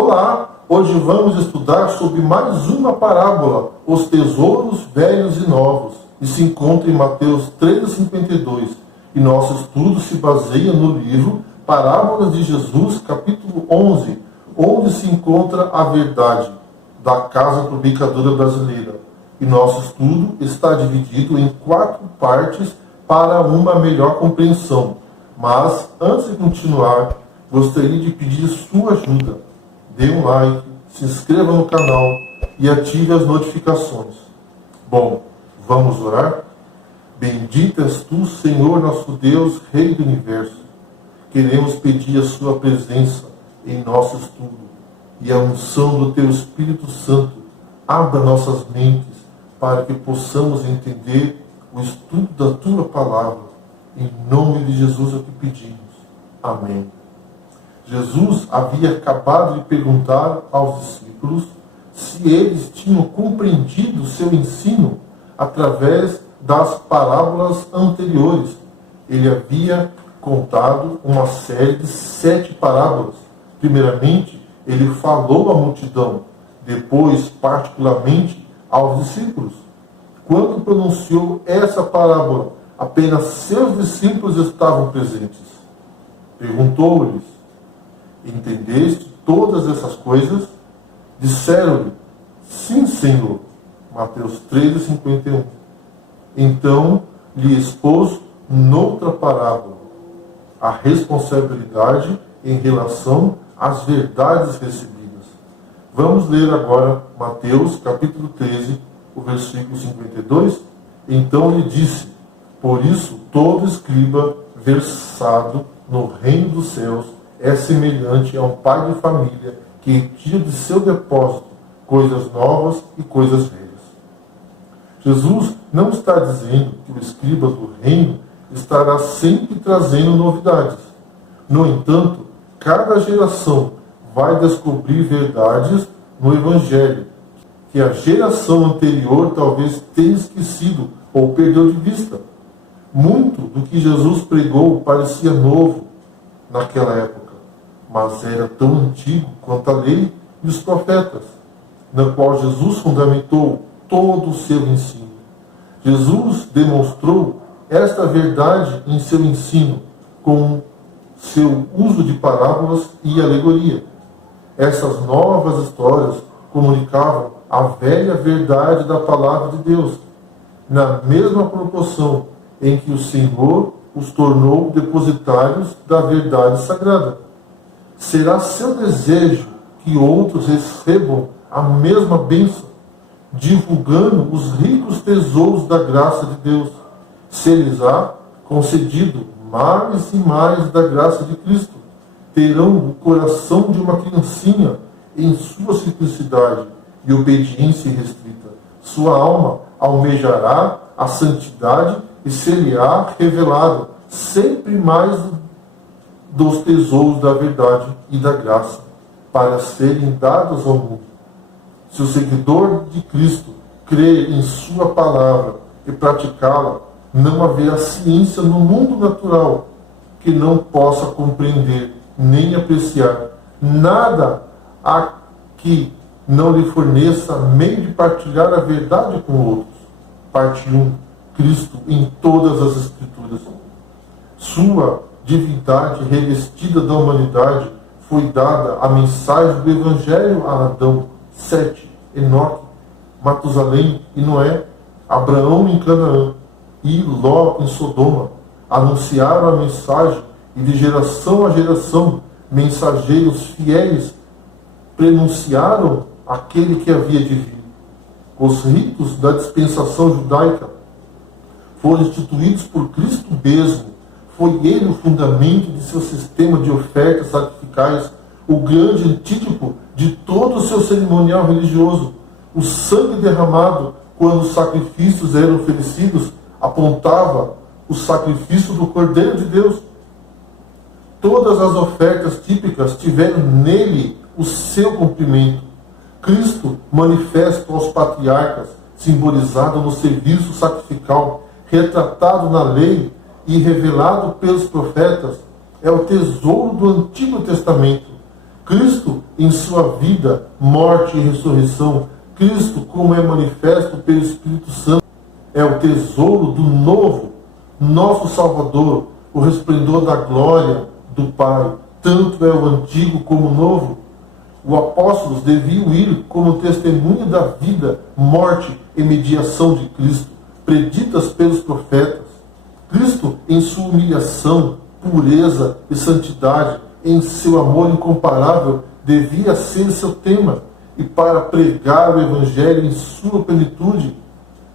Olá! Hoje vamos estudar sobre mais uma parábola, os tesouros velhos e novos, e se encontra em Mateus 13:52. E nosso estudo se baseia no livro Parábolas de Jesus, capítulo 11, onde se encontra a verdade da Casa Publicadora Brasileira. E nosso estudo está dividido em 4 partes para uma melhor compreensão. Mas, antes de continuar, gostaria de pedir sua ajuda. Dê um like, se inscreva no canal e ative as notificações. Bom, vamos orar? Bendito és tu, Senhor nosso Deus, Rei do Universo. Queremos pedir a sua presença em nosso estudo e a unção do teu Espírito Santo abra nossas mentes para que possamos entender o estudo da tua palavra. Em nome de Jesus é o que pedimos. Amém. Jesus havia acabado de perguntar aos discípulos se eles tinham compreendido seu ensino através das parábolas anteriores. Ele havia contado uma série de 7 parábolas. Primeiramente, ele falou à multidão, depois, particularmente, aos discípulos. Quando pronunciou essa parábola, apenas seus discípulos estavam presentes. Perguntou-lhes: entendeste todas essas coisas? Disseram-lhe: sim, Senhor. Mateus 13:51. Então lhe expôs noutra parábola a responsabilidade em relação às verdades recebidas. Vamos ler agora Mateus capítulo 13, o versículo 52. Então lhe disse: por isso todo escriba versado no reino dos céus é semelhante a um pai de família que tira de seu depósito coisas novas e coisas velhas. Jesus não está dizendo que o escriba do reino estará sempre trazendo novidades. No entanto, cada geração vai descobrir verdades no Evangelho que a geração anterior talvez tenha esquecido ou perdeu de vista. Muito do que Jesus pregou parecia novo naquela época, mas era tão antigo quanto a lei e os profetas, na qual Jesus fundamentou todo o seu ensino. Jesus demonstrou esta verdade em seu ensino com seu uso de parábolas e alegoria. Essas novas histórias comunicavam a velha verdade da palavra de Deus, na mesma proporção em que o Senhor os tornou depositários da verdade sagrada. Será seu desejo que outros recebam a mesma bênção, divulgando os ricos tesouros da graça de Deus, se lhes há concedido mais e mais da graça de Cristo. Terão o coração de uma criancinha em sua simplicidade e obediência irrestrita. Sua alma almejará a santidade e ser-lhe-á revelado sempre mais dos tesouros da verdade e da graça, para serem dados ao mundo. Se o seguidor de Cristo crer em sua palavra e praticá-la, não haverá ciência no mundo natural que não possa compreender nem apreciar. Nada há que não lhe forneça meio de partilhar a verdade com outros. Parte 1. Cristo em todas as Escrituras. Sua divindade revestida da humanidade foi dada a mensagem do Evangelho a Adão, 7, Enoque, Matusalém e Noé, Abraão em Canaã e Ló em Sodoma. Anunciaram a mensagem e de geração a geração mensageiros fiéis prenunciaram aquele que havia de vir. Os ritos da dispensação judaica foram instituídos por Cristo mesmo. Foi ele o fundamento de seu sistema de ofertas sacrificais, o grande antítipo de todo o seu cerimonial religioso. O sangue derramado quando os sacrifícios eram oferecidos apontava o sacrifício do Cordeiro de Deus. Todas as ofertas típicas tiveram nele o seu cumprimento. Cristo, manifesto aos patriarcas, simbolizado no serviço sacrificial, retratado na lei e revelado pelos profetas, é o tesouro do Antigo Testamento. Cristo em sua vida, morte e ressurreição, Cristo como é manifesto pelo Espírito Santo, é o tesouro do novo, nosso Salvador, o resplendor da glória do Pai. Tanto é o antigo como o novo. Os apóstolos deviam ir como testemunho da vida, morte e mediação de Cristo, preditas pelos profetas. Cristo, em sua humilhação, pureza e santidade, em seu amor incomparável, devia ser seu tema. E para pregar o Evangelho em sua plenitude,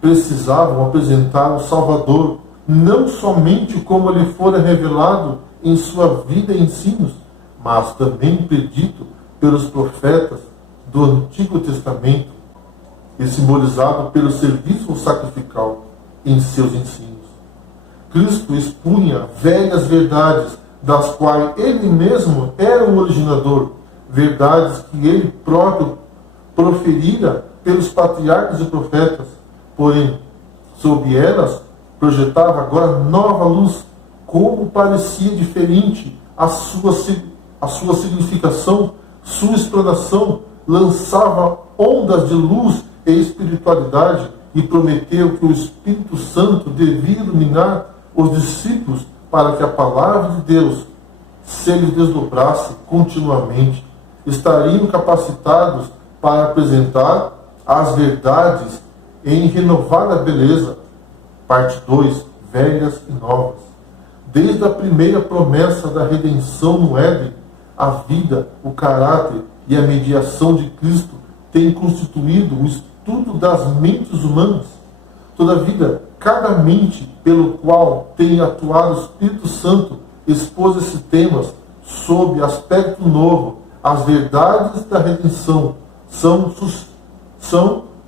precisavam apresentar o Salvador, não somente como lhe fora revelado em sua vida e ensinos, mas também predito pelos profetas do Antigo Testamento e simbolizado pelo serviço sacrificial em seus ensinos. Cristo expunha velhas verdades, das quais ele mesmo era o originador, verdades que ele próprio proferira pelos patriarcas e profetas, porém, sob elas, projetava agora nova luz. Como parecia diferente a sua significação, sua explanação lançava ondas de luz e espiritualidade e prometeu que o Espírito Santo devia iluminar os discípulos para que a palavra de Deus se lhes desdobrasse continuamente. Estariam capacitados para apresentar as verdades em renovada beleza. Parte 2, velhas e novas. Desde a primeira promessa da redenção no Éden, a vida, o caráter e a mediação de Cristo têm constituído o estudo das mentes humanas. Todavia, cada mente pelo qual tem atuado o Espírito Santo expôs esses temas sob aspecto novo. As verdades da redenção são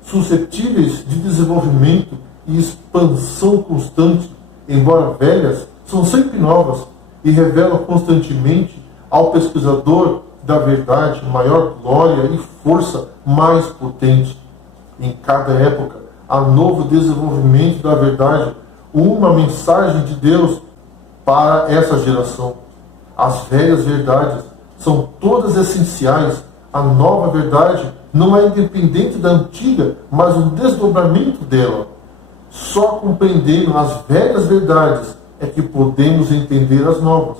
suscetíveis de desenvolvimento e expansão constante, embora velhas, são sempre novas e revelam constantemente ao pesquisador da verdade maior glória e força mais potente. Em cada época, há novo desenvolvimento da verdade, uma mensagem de Deus para essa geração. As velhas verdades são todas essenciais. A nova verdade não é independente da antiga, mas um desdobramento dela. Só compreendendo as velhas verdades é que podemos entender as novas.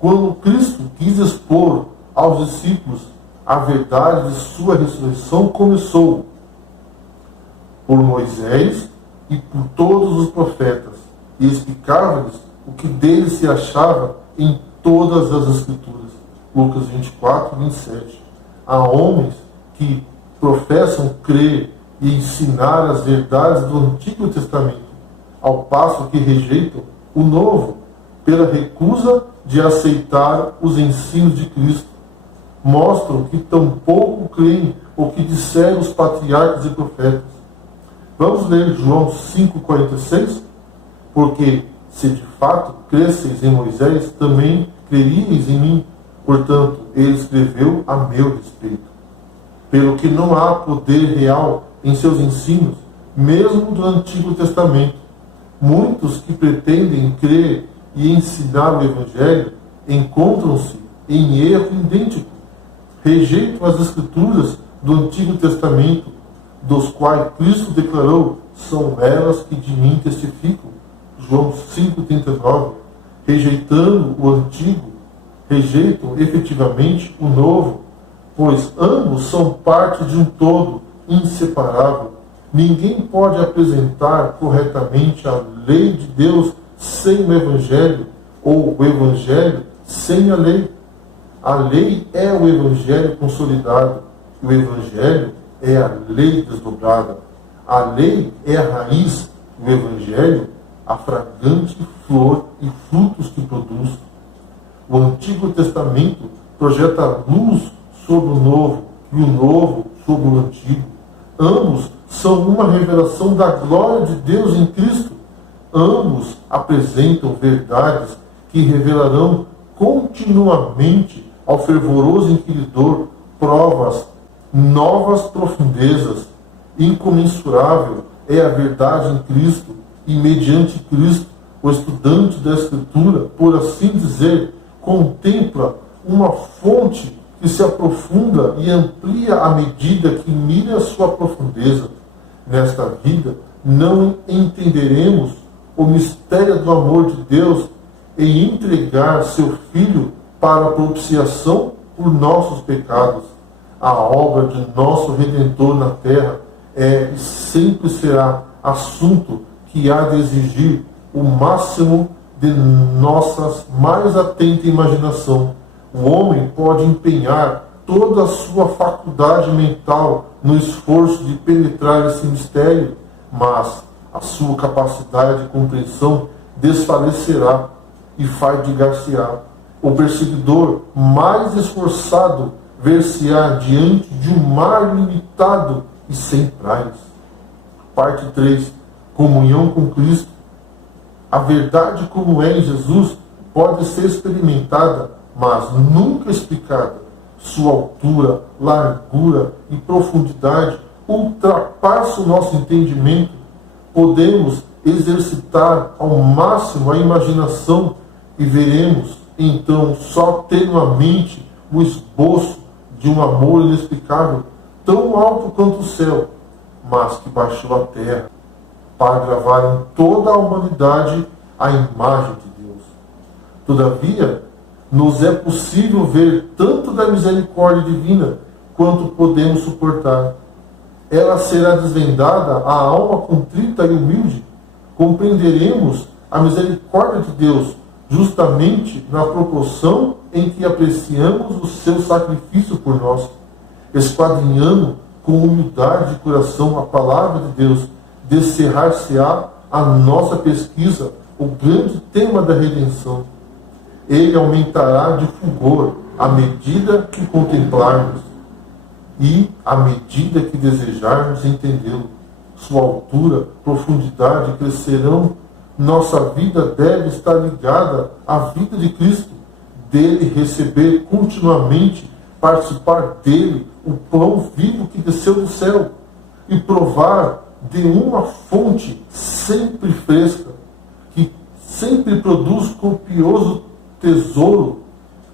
Quando Cristo quis expor aos discípulos a verdade de sua ressurreição, começou por Moisés e por todos os profetas, e explicava-lhes o que dele se achava em todas as Escrituras. Lucas 24, 27. Há homens que professam crer e ensinar as verdades do Antigo Testamento, ao passo que rejeitam o Novo pela recusa de aceitar os ensinos de Cristo. Mostram que tampouco creem o que disseram os patriarcas e profetas. Vamos ler João 5,46? Porque se de fato cresceis em Moisés, também creríeis em mim. Portanto, ele escreveu a meu respeito. Pelo que não há poder real em seus ensinos, mesmo do Antigo Testamento. Muitos que pretendem crer e ensinar o Evangelho encontram-se em erro idêntico. Rejeitam as Escrituras do Antigo Testamento, dos quais Cristo declarou: são elas que de mim testificam. João 5,39. Rejeitando o Antigo, rejeitam efetivamente o Novo, pois ambos são parte de um todo inseparável. Ninguém pode apresentar corretamente a lei de Deus sem o Evangelho, ou o Evangelho sem a lei. A lei é o Evangelho consolidado, e o Evangelho é a lei desdobrada. A lei é a raiz, o Evangelho a fragante flor e frutos que produz. O Antigo Testamento projeta luz sobre o Novo, e o Novo sobre o Antigo. Ambos são uma revelação da glória de Deus em Cristo. Ambos apresentam verdades que revelarão continuamente ao fervoroso inquiridor provas, novas profundezas. Incomensurável é a verdade em Cristo, e mediante Cristo, o estudante da Escritura, por assim dizer, contempla uma fonte que se aprofunda e amplia à medida que mira a sua profundeza. Nesta vida, não entenderemos o mistério do amor de Deus em entregar seu Filho para a propiciação por nossos pecados. A obra de nosso Redentor na terra é e sempre será assunto que há de exigir o máximo de nossa mais atenta imaginação. O homem pode empenhar toda a sua faculdade mental no esforço de penetrar esse mistério, mas a sua capacidade de compreensão desfalecerá e fadigar-se-á. O perseguidor mais esforçado ver-se-á diante de um mar limitado e sem praias. Parte 3. Comunhão com Cristo. A verdade como é em Jesus pode ser experimentada, mas nunca explicada. Sua altura, largura e profundidade ultrapassam o nosso entendimento. Podemos exercitar ao máximo a imaginação e veremos, então, só tenuamente o esboço de um amor inexplicável, tão alto quanto o céu, mas que baixou à terra, para gravar em toda a humanidade a imagem de Deus. Todavia, nos é possível ver tanto da misericórdia divina quanto podemos suportar. Ela será desvendada à alma contrita e humilde. Compreenderemos a misericórdia de Deus justamente na proporção em que apreciamos o seu sacrifício por nós. Esquadrinhando com humildade de coração a palavra de Deus, descerrar-se-á a nossa pesquisa o grande tema da redenção. Ele aumentará de fulgor à medida que contemplarmos e à medida que desejarmos entendê-lo. Sua altura, profundidade crescerão. Nossa vida deve estar ligada à vida de Cristo, dele receber continuamente, participar dele, o pão vivo que desceu do céu, e provar de uma fonte sempre fresca, que sempre produz copioso tesouro.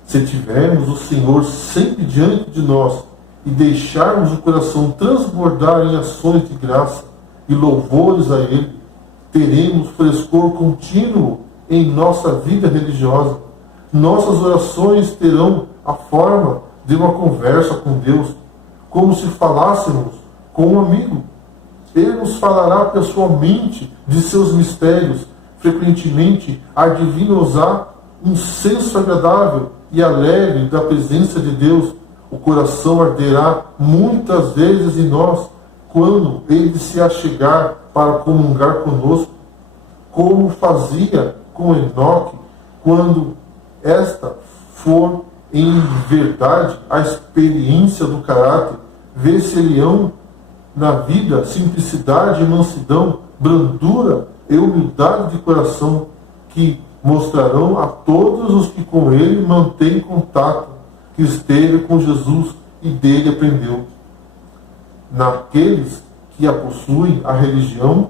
Se tivermos o Senhor sempre diante de nós e deixarmos o coração transbordar em ações de graça e louvores a Ele, teremos frescor contínuo em nossa vida religiosa. Nossas orações terão a forma de uma conversa com Deus, como se falássemos com um amigo. Ele nos falará pessoalmente de seus mistérios. Frequentemente adivina-nos-á um senso agradável e alegre da presença de Deus. O coração arderá muitas vezes em nós quando Ele se achegar para comungar conosco, como fazia com Enoque, quando esta for em verdade a experiência do caráter. Ver-se-lhe-ão na vida simplicidade e mansidão, brandura e humildade de coração, que mostrarão a todos os que com ele mantêm contato, que esteve com Jesus e dele aprendeu. Naqueles que a possuem a religião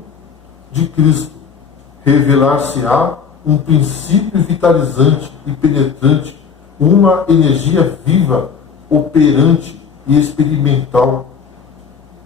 de Cristo, revelar-se-á um princípio vitalizante e penetrante, uma energia viva, operante e experimental,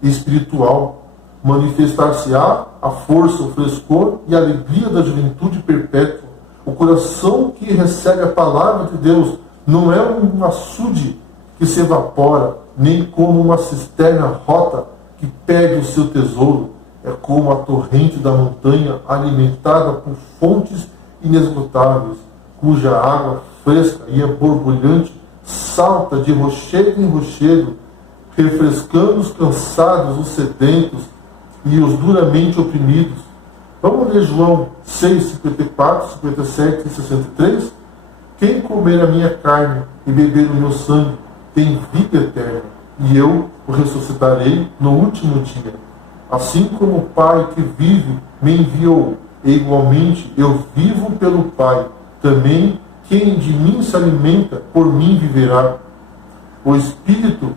espiritual. Manifestar-se-á a força, o frescor e a alegria da juventude perpétua. O coração que recebe a palavra de Deus não é um açude que se evapora, nem como uma cisterna rota que perde o seu tesouro. É como a torrente da montanha alimentada por fontes inesgotáveis, cuja água fresca e borbulhante salta de rochedo em rochedo, refrescando os cansados, os sedentos e os duramente oprimidos. Vamos ler João 6, 54, 57 e 63? Quem comer a minha carne e beber o meu sangue tem vida eterna, e eu o ressuscitarei no último dia. Assim como o Pai que vive me enviou, e igualmente eu vivo pelo Pai, também quem de mim se alimenta, por mim viverá. O Espírito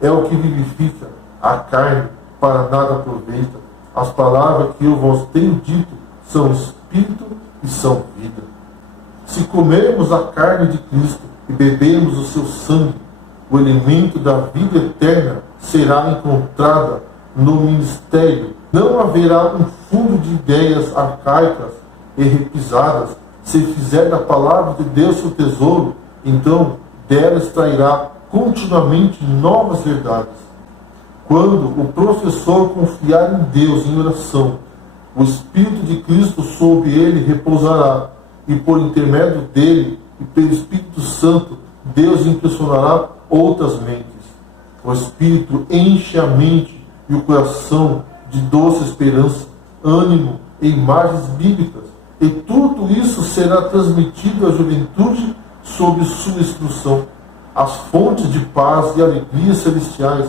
é o que vivifica, a carne para nada aproveita. As palavras que eu vos tenho dito são Espírito e são vida. Se comermos a carne de Cristo e bebermos o seu sangue, o elemento da vida eterna será encontrada no ministério. Não haverá um fundo de ideias arcaicas e repisadas. Se fizer da palavra de Deus seu tesouro, então dela extrairá continuamente novas verdades. Quando o professor confiar em Deus em oração, o Espírito de Cristo sobre ele repousará, e por intermédio dele e pelo Espírito Santo, Deus impressionará outras mentes. O Espírito enche a mente e o coração de doce esperança, ânimo e imagens bíblicas, e tudo isso será transmitido à juventude sob sua instrução. As fontes de paz e alegria celestiais,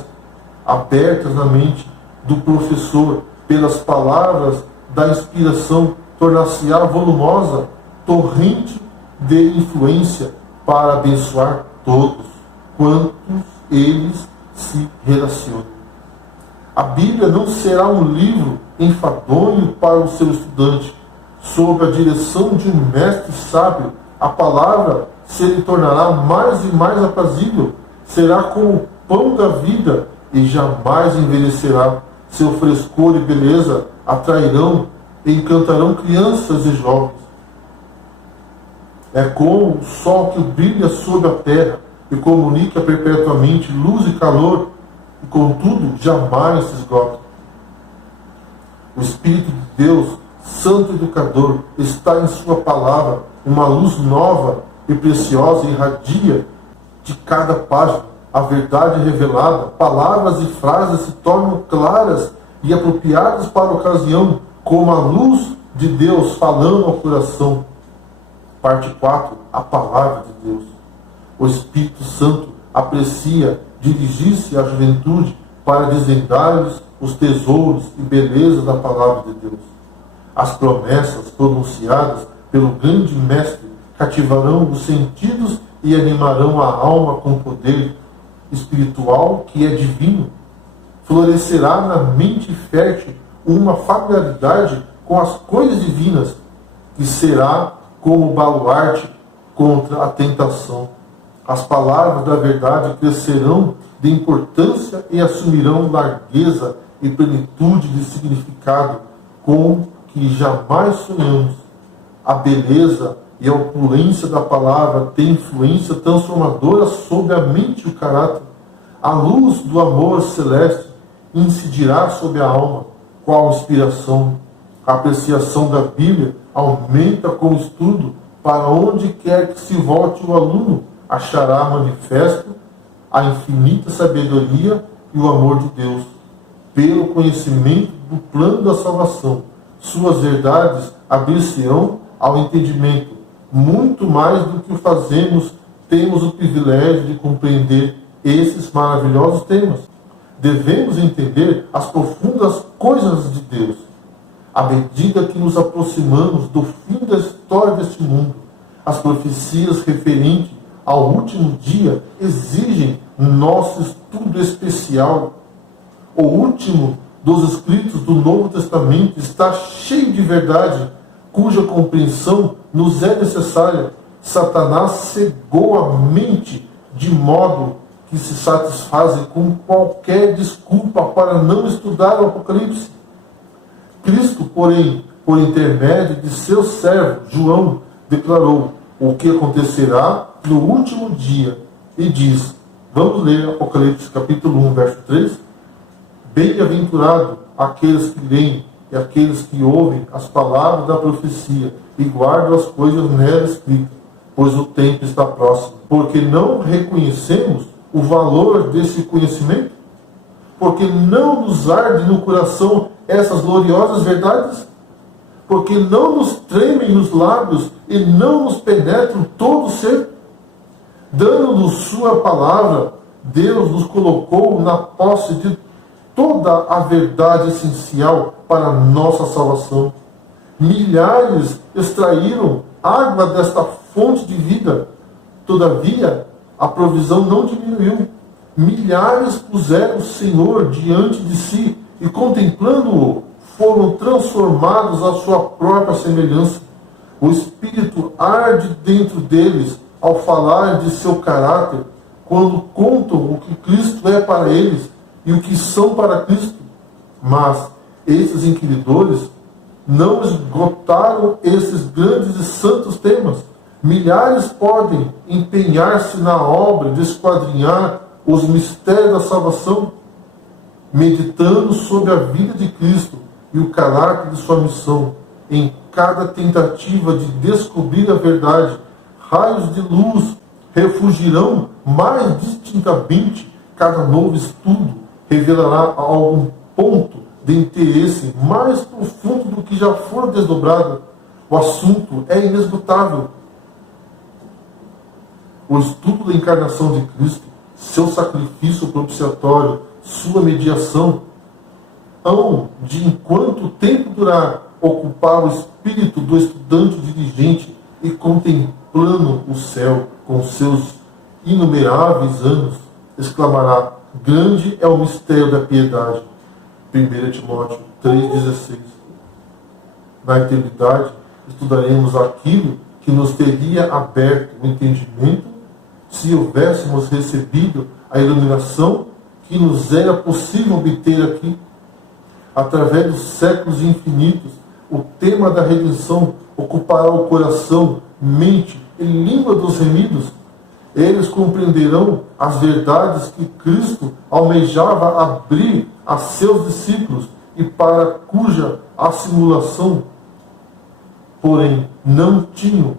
abertas na mente do professor pelas palavras da inspiração, tornar-se-á volumosa torrente de influência para abençoar todos quantos eles se relacionam. A Bíblia não será um livro enfadonho para o seu estudante. Sob a direção de um mestre sábio, a palavra se lhe tornará mais e mais aprazível, será como o pão da vida e jamais envelhecerá. Seu frescor e beleza atrairão e encantarão crianças e jovens. É como o sol que brilha sobre a terra e comunica perpetuamente luz e calor, e contudo jamais se esgota. O Espírito de Deus, Santo Educador, está em sua palavra, uma luz nova e preciosa irradia de cada página. A verdade revelada, palavras e frases se tornam claras e apropriadas para a ocasião, como a luz de Deus falando ao coração. Parte 4. A palavra de Deus. O Espírito Santo aprecia dirigir-se à juventude para desvendar-lhes os tesouros e belezas da palavra de Deus. As promessas pronunciadas pelo grande Mestre cativarão os sentidos e animarão a alma com poder espiritual que é divino. Florescerá na mente fértil uma familiaridade com as coisas divinas, que será como baluarte contra a tentação. As palavras da verdade crescerão de importância e assumirão largueza e plenitude de significado com que jamais sonhamos. A beleza e a opulência da palavra têm influência transformadora sobre a mente e o caráter. A luz do amor celeste incidirá sobre a alma, qual inspiração. A apreciação da Bíblia aumenta com o estudo. Para onde quer que se volte o aluno, achará manifesto a infinita sabedoria e o amor de Deus. Pelo conhecimento do plano da salvação, suas verdades abrir-se-ão ao entendimento. Muito mais do que o fazemos, temos o privilégio de compreender esses maravilhosos temas. Devemos entender as profundas coisas de Deus, à medida que nos aproximamos do fim da história deste mundo. As profecias referentes ao último dia exigem nosso estudo especial. O último dos escritos do Novo Testamento está cheio de verdade, cuja compreensão nos é necessária. Satanás cegou a mente de modo que se satisfazem com qualquer desculpa para não estudar o Apocalipse. Cristo, porém, por intermédio de seu servo João, declarou o que acontecerá no último dia e diz, vamos ler Apocalipse capítulo 1, verso 3, bem-aventurado aqueles que leem e aqueles que ouvem as palavras da profecia e guardam as coisas nela escritas, pois o tempo está próximo. Porque não reconhecemos o valor desse conhecimento? Porque não nos arde no coração essas gloriosas verdades? Porque não nos tremem nos lábios e não nos penetram todo o ser? Dando-nos sua palavra, Deus nos colocou na posse de toda a verdade essencial para a nossa salvação. Milhares extraíram água desta fonte de vida. Todavia, a provisão não diminuiu. Milhares puseram o Senhor diante de si e, contemplando-o, foram transformados à sua própria semelhança. O Espírito arde dentro deles ao falar de seu caráter, quando contam o que Cristo é para eles e o que são para Cristo. Mas esses inquiridores não esgotaram esses grandes e santos temas. Milhares podem empenhar-se na obra de esquadrinhar os mistérios da salvação, meditando sobre a vida de Cristo e o caráter de sua missão. Em cada tentativa de descobrir a verdade, raios de luz refugirão mais distintamente. Cada novo estudo revelará algum ponto de interesse mais profundo do que já for desdobrado. O assunto é inesgotável. O estudo da encarnação de Cristo, seu sacrifício propiciatório, sua mediação, hão de, enquanto tempo durar, ocupar o espírito do estudante diligente e contemplando o céu com seus inumeráveis anos, exclamará: grande é o mistério da piedade. 1 Timóteo 3,16. Na eternidade, estudaremos aquilo que nos teria aberto o entendimento se houvéssemos recebido a iluminação que nos era possível obter aqui. Através dos séculos infinitos, o tema da redenção ocupará o coração, mente e língua dos remidos. Eles compreenderão as verdades que Cristo almejava abrir a seus discípulos e para cuja assimilação, porém, não tinham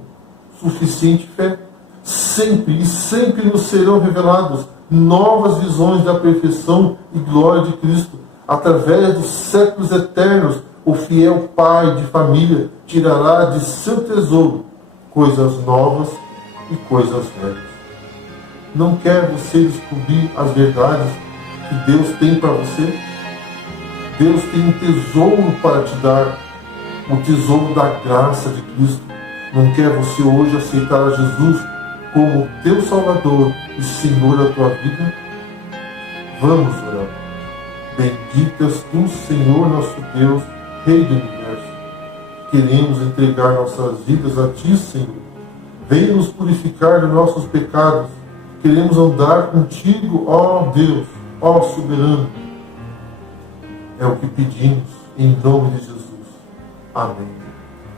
suficiente fé. Sempre e sempre nos serão revelados novas visões da perfeição e glória de Cristo. Através dos séculos eternos, o fiel pai de família tirará de seu tesouro coisas novas e coisas velhas. Não quer você descobrir as verdades que Deus tem para você? Deus tem um tesouro para te dar, o tesouro da graça de Cristo. Não quer você hoje aceitar a Jesus como teu Salvador e Senhor da tua vida? Vamos orar. Benditas tu, Senhor nosso Deus, Rei do Universo. Queremos entregar nossas vidas a ti, Senhor. Venha nos purificar de nossos pecados. Queremos andar contigo, ó Deus, ó Soberano. É o que pedimos, em nome de Jesus. Amém.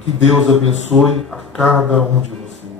Que Deus abençoe a cada um de vocês.